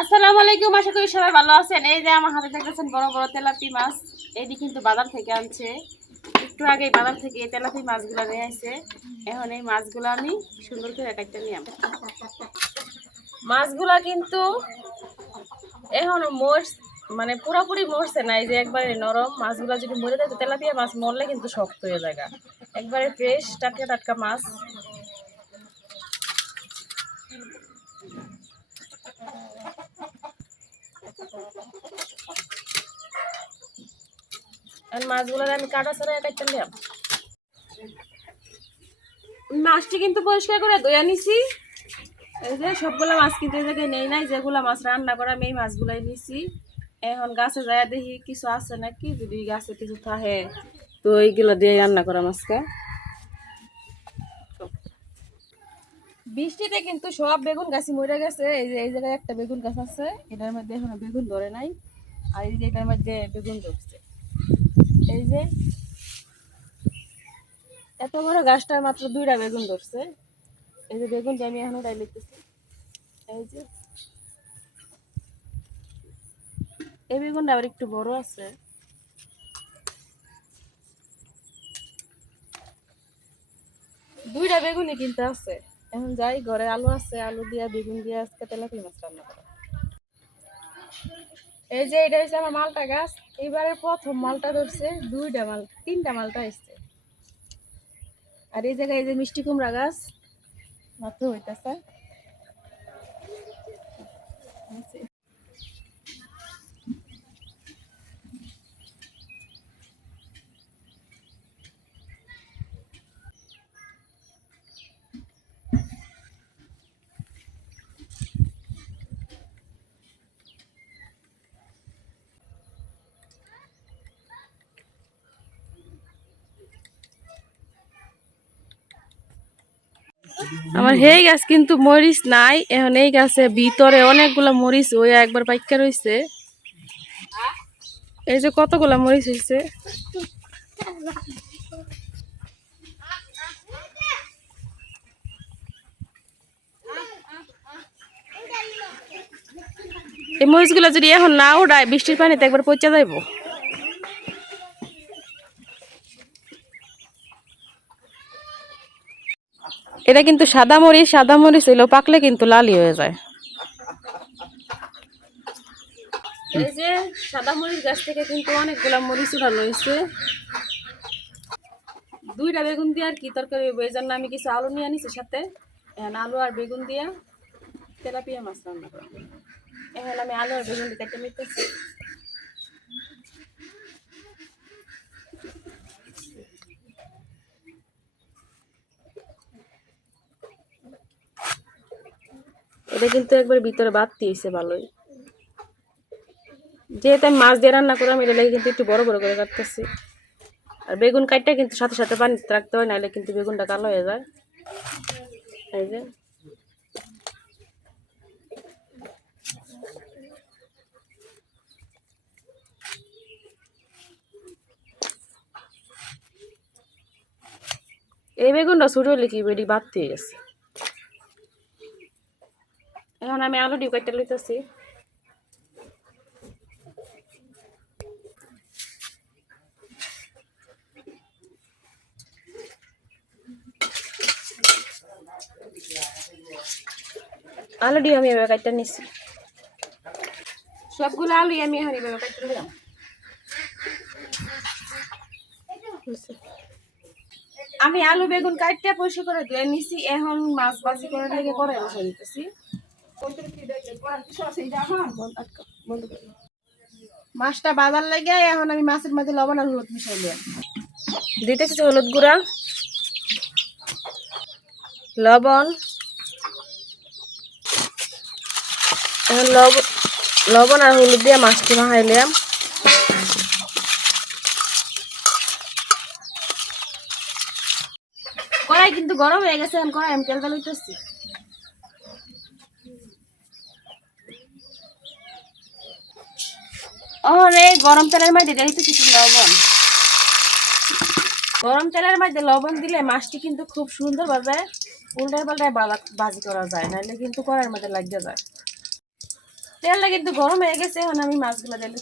আসসালামু আলাইকুম, আশা করি সবাই ভালো আছেন। এই যে আমার হাতে দেখতেছেন বড় বড় তেলাপি মাছ। এটি কিন্তু বাজার থেকে আনছে। একটু আগে বাজার থেকে এই তেলাপি মাছগুলো নিয়ে আসছে। এখন এই মাছগুলো আমি সুন্দর করে এক একটা নিয়ে। মাছগুলা কিন্তু এখন মোর মানে পুরোপুরি মরছে না। এই যে একবারে নরম মাছগুলো যদি মরে যায় তেলাপিয়া মাছ মরলে কিন্তু শক্ত হয়ে যায়গা একবারে ফ্রেশ টাটকা টাটকা মাছ। আর মাছগুলো আমি কাটা মাছটি কিন্তু পরিষ্কার করে ধুয়ে নিছি এই যে সবগুলো মাছ কিন্তু এই নেই নাই, যেগুলো মাছ রান্না করা আমি এই মাছগুলাই নিছি। এখন গাছে যায় দেখি কিছু আছে নাকি, যদি গাছে কিছু থাকে তো এইগুলো দিয়ে রান্না করা মাছকে। বৃষ্টিতে কিন্তু সব বেগুন গাছই মরে গেছে। এই যে, এই জায়গায় একটা বেগুন গাছ আছে। এটার মধ্যে এখনও বেগুন ধরে নাই। আর এই যে এটার মধ্যে বেগুন ধরছে। এই যে, এত বড় গাছটার মাত্র দুইটা বেগুন ধরছে। এই যে বেগুন আমি এখন ওটাই লিখতেছি। এই যে, এই বেগুনটা আবার একটু বড় আছে। দুইটা বেগুনই কিনতে আছে। এখন যাই, ঘরে আলু আছে, আলু দিয়া বেগুন দিয়া আজকে তেলাপি মাছ রান্না করা। এই যে, এটা হচ্ছে আমার মালটা গাছ। এবারে প্রথম মালটা ধরছে, দুইটা মাল, তিনটা মালটা এসছে। আর এই জায়গায় এই যে মিষ্টি কুমড়া গাছ, মাত্র হইতেছে। আমার হেই গাছ কিন্তু মরিচ নাই, এখন এই গাছে ভিতরে অনেকগুলা মরিচ ওই একবার পাইকা রয়েছে এই যে কতগুলা মরিচ হয়েছে এই মরিচগুলো যদি এখন না ওড়ায় বৃষ্টির পানিতে একবার পচা যাইব। এটা কিন্তু সাদা মরিচ সাদা মরিচ হইলেও পাকলে কিন্তু লালি হয়ে যায়। এই যে গাছ থেকে কিন্তু মরিচ দুইটা বেগুন দিয়ে আর কি তরকারি জন্য আমি কিছু আলু নিয়ে আনিছি সাথে। আলু আর বেগুন দিয়া তেলাপিয়া আমি বেগুন একটা মিটতেছি এটা কিন্তু একবার ভিতরে বাদ দিয়েছে ভালোই। যেহেতু আমি মাছ দিয়ে রান্না করলাম এটা লাগে কিন্তু একটু বড় বড় করে কাটতেছি। আর বেগুন কাটটা কিন্তু সাথে সাথে পানিতে রাখতে হয়, নাহলে কিন্তু বেগুনটা কালো হয়ে যায়। এই যে। এই বেগুনটা ছোট হলে কি বেডি বাদ দিয়ে গেছে? এখন আমি আলু ডিউ কাটতে লইতেছি। আলু ডিউ আমি এভাবে কাটতে নিছি। সবগুলো আলু আমি এখন এভাবে কাটতে নিলাম। আমি আলু বেগুন কাটতে পরিষ্কার করে ধুয়ে নিছি, এখন মাছ ভাজি করে লেগে করে বসে দিতেছি। মাছটা বাজার লেগে এখন আমি মাছের মাঝে লবণ আর হলুদ মিশাই দিলাম দিতেছি হলুদ গুঁড়া লবণ এখন লবণ লবণ আর হলুদ দিয়ে মাছটি মাখাইলাম কড়াই কিন্তু গরম হয়ে গেছে এখন কড়াই আমি তেলটা লইতেছি ওরে গরম তেলের মধ্যে দিতে কিছু লবণ। গরম তেলের মধ্যে লবণ দিলে মাছটি কিন্তু খুব সুন্দরভাবে উল্টায় পাল্টায় বাজি করা যায়, নাহলে কিন্তু কড়াইয়ের মধ্যে লাগিয়ে যায়। তেলটা কিন্তু গরম হয়ে গেছে, এখন আমি মাছগুলো দিয়ে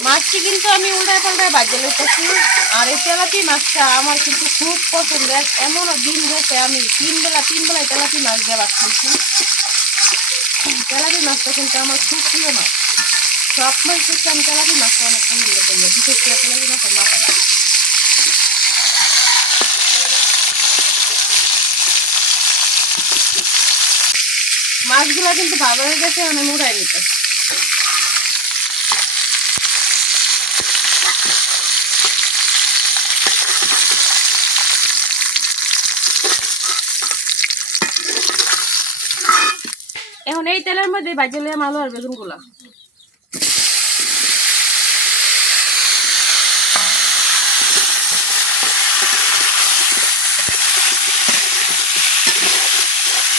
মাছটি কিন্তু আমি উল্টায় পাল্টায় বাজে লইতেছি। আর এই তেলাপি মাছটা আমার কিন্তু খুব পছন্দের। এমন দিন গেছে আমি তিন বেলা, তিন বেলায় তেলাপি মাছ দিয়ে ভাত খাইছি। তেলাপি মাছটা কিন্তু আমার খুব প্রিয় মাছ। সব মাছ থেকে আমি তেলাপি মাছটা অনেক পছন্দ করি। বিশেষ করে তেলাপি মাছের মাথাটা মাছগুলো কিন্তু ভালো হয়ে গেছে মানে মুড়াই নিতে এখন এই তেলের মধ্যে বাজে লিয়াম আলু আর বেগুনগুলা।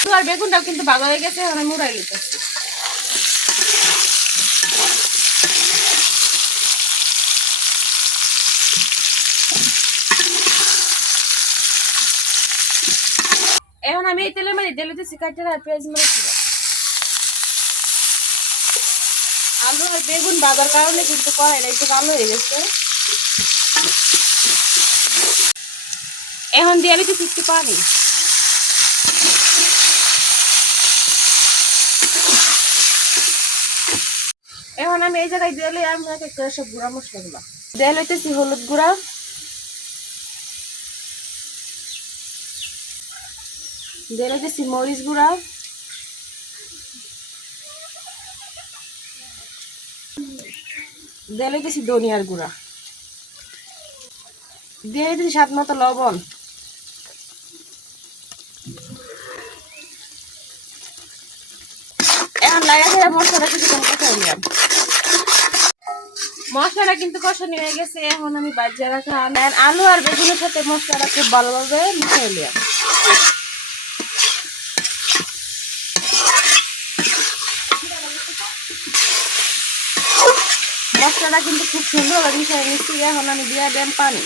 আলু আর বেগুনটাও কিন্তু ভালো হয়ে গেছে, এখন আমি মুড়াই নিতেছি। এখন আমি এই তেলের মধ্যে দিলে দিচ্ছি কাটের আর পেঁয়াজ মরিচ দিব। আলু আর বেগুন বাবার কারণে কিন্তু কড়াইটা একটু ভালো হয়ে গেছে। এখন দিয়ে আমি একটু পানি। এখন আমি এই জায়গায় দিলে আমি এক সব গুঁড়া মশলাগুলো দিয়ে লইতেছি হলুদ গুঁড়া। দিয়ে লইতেছি মরিচ গুঁড়া। দিয়ে লইতেছি ধনিয়ার গুঁড়া। দিয়ে লইতেছি স্বাদ মতো লবণ। এখন মশলাটা মশলাটা কিন্তু কষানি হয়ে গেছে, এখন আমি বাজিয়ে রাখা আলু আর বেগুনের সাথে মশলাটা খুব ভালোভাবে মিশিয়ে নিলাম। মশলাটা কিন্তু খুব সুন্দরভাবে মিশিয়ে নিচ্ছি এখন আমি দিয়ে দেন পানি।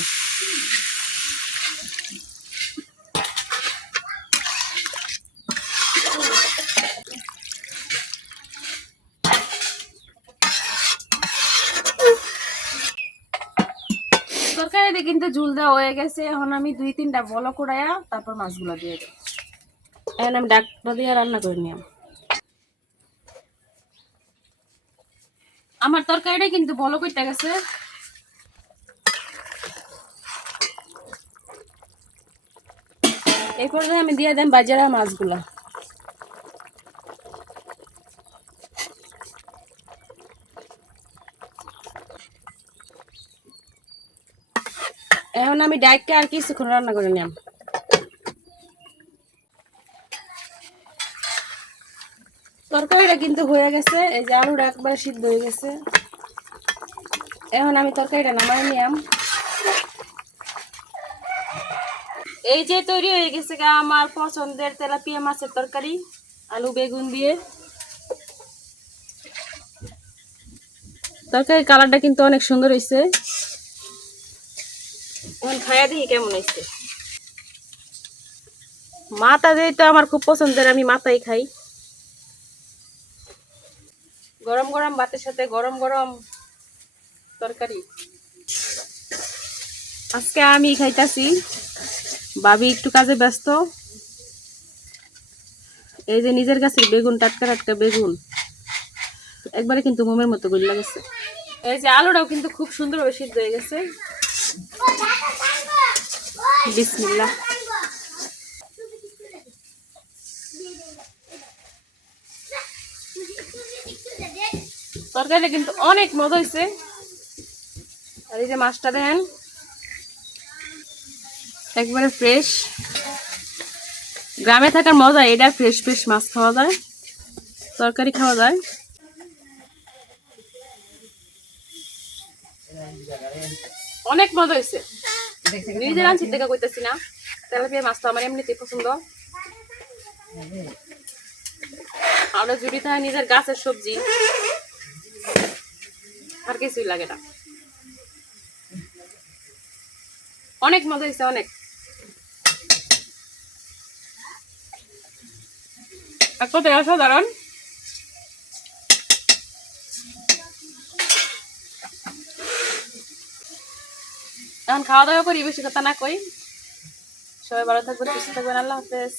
তরকারিতে কিন্তু ঝুল দেওয়া হয়ে গেছে, এখন আমি দুই তিনটা বলো কুড়াইয়া তারপর মাছগুলো দিয়ে দেবো। এখন আমি ডাকটা দিয়ে রান্না করে নিলাম। আমার তরকারিটা কিন্তু বলো করতে গেছে। এই পর্যায়ে আমি দিয়ে দেন বাজারা মাছগুলা। এখন আমি ডাইটটা আর কিছুক্ষণ রান্না করে নিলাম। তরকারিটা কিন্তু হয়ে গেছে। এই যে আলুটা একবারে সিদ্ধ হয়ে গেছে। এখন আমি তরকারিটা নামাই নিলাম এই যে তৈরি হয়ে গেছে আমার পছন্দের তেলাপিয়া মাছের তরকারি, আলু, বেগুন দিয়ে। তরকারির কালারটা কিন্তু অনেক সুন্দর হয়েছে এখন খাইয়া দেখি কেমন হয়েছে মাথা দিয়ে তো আমার খুব পছন্দের, আমি মাথাই খাই। গরম গরম ভাতের সাথে গরম গরম তরকারি। আজকে আমি খাইতাছি। ভাবি একটু কাজে ব্যস্ত। এই যে নিজের কাছে বেগুন, টাটকা টাটকা বেগুন। একবারে কিন্তু মোমের মতো গলি লাগেছে এই যে আলুটাও কিন্তু খুব সুন্দরভাবে সিদ্ধ হয়ে গেছে। বিসমিল্লাহ। তরকারিটা কিন্তু অনেক মজা হয়েছে। আর এই যে মাছটা দেন একবারে ফ্রেশ গ্রামে থাকার মজা এটা ফ্রেশ ফ্রেশ মাছ খাওয়া যায় তরকারি খাওয়া যায়। অনেক মজা হয়েছে। নিজের আনছি দেখা করতেছি না তেলাপিয়া মাছ তো আমার এমনিতেই পছন্দ। আমরা জুড়ি থাকে নিজের গাছের সবজি আর কিছুই লাগে না। অনেক মজা হয়েছে অনেক। কত অসাধারণ এখন খাওয়া দাওয়া করি, বেশি কথা না কই। সবাই ভালো থাকবেন, সুস্থ থাকবেন, আল্লাহ হাফেজ।